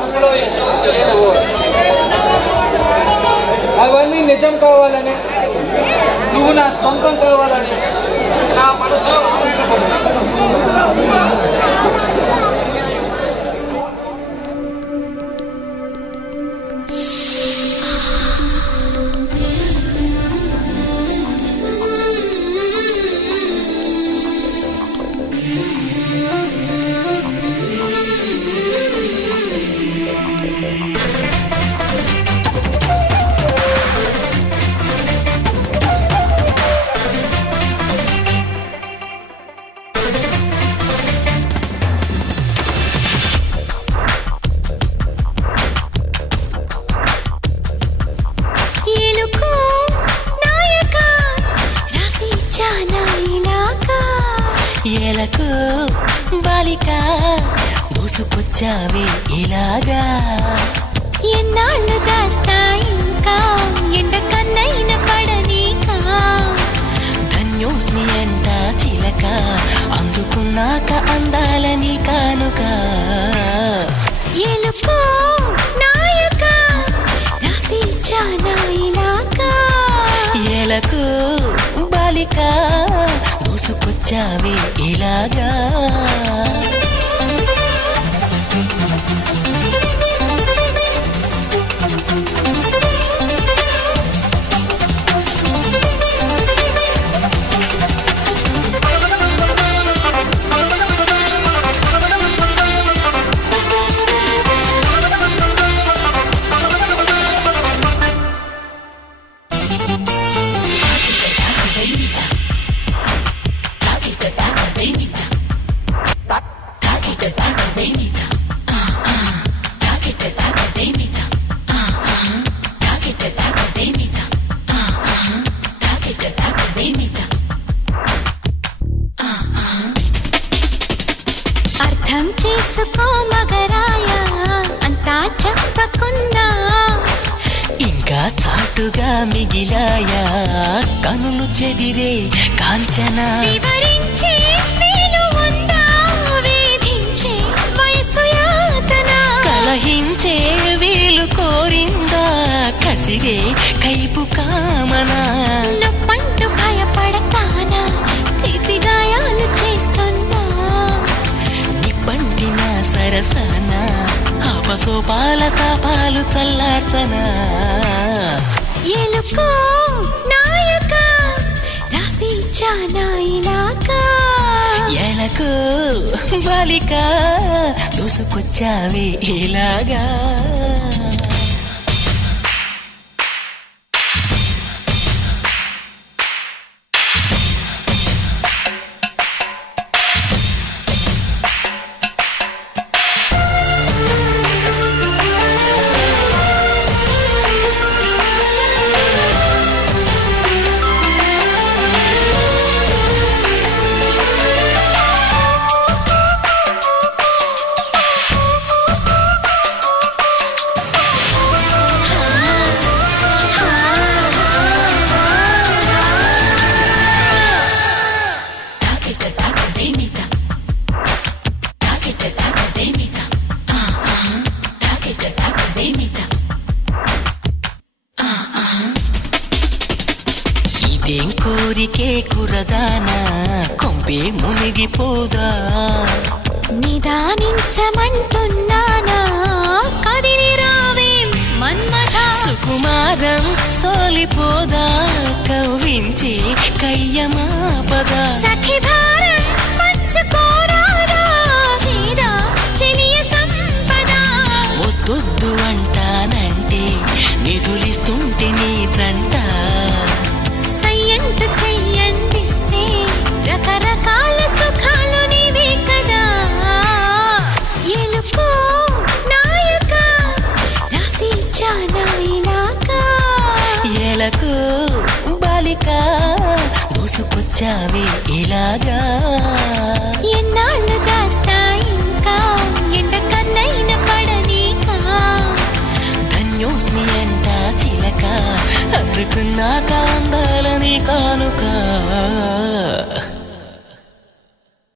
మనసులో ఎన్నో తెలియదు అవన్నీ నిజం కావాలని నువ్వు నా సొంతం కావాలని నా మనసు ఎలకు బాలిక దూసుకొచ్చావి ఇలాగా ఎన్నాళ్ళు దాస్తా ఇంకా ఎండ కన్నైన పడనీకా ధన్యోస్మి అంట చిలక అందుకున్నాక అందాలని కానుక ఎలుకో నాయక రాసి చాలా ఇలాగా ఎలకు బాలిక దూసుకొచ్చావి ఇలాగా అర్థం చేసుకో మగరాయ అంతా చెప్పకున్నా ఇంకా చాటుగా మిగిలాయా కనులు చెదిరే కాంచన వివరించే మేలు ఉందా వేధించే వయసు యాతన కలహించే వీలు కోరిందా కసిరే కైపు కామన నొప్పంటూ భయపడతానా తీపి గాయాలు చేస్తున్నా నిప్పంటిన సరసన అపసోపాల తాపాలు చల్లార్చన ఎలుకో నాయక రాసి చాలా ఇలాగా ఎలకు బాలిక దూసుకొచ్చావి ఇలాగా ఇదేం కోరికే కురదానా కొంపే మునిగిపోదా నిదానించమంటున్నానా కదిలి రావేం మన్మథ సుకుమారం సోలిపోదా కవ్వించి కయ్యమాపదా సఖి భారం పంచుకోరాదా చేదా చెలియ సంపద వద్దొద్దు అంటానంటే నిధులిస్తుంటే నీ జంట సయ్యంటు చెయ్యందిస్తే రకరకాల సుఖాలు నీవే కదా ఎలుకో నాయక రాసి చాలా ఇలాగా ఎలకు బాలిక దూసుకొచ్చావి ఇలాగా ఎన్నాళ్ళు దాస్తా ఇంకా ఎండ కన్నైన పడనీకా ధన్యోస్మి అంట చిలక అందుకున్నాక అందాలని కానుక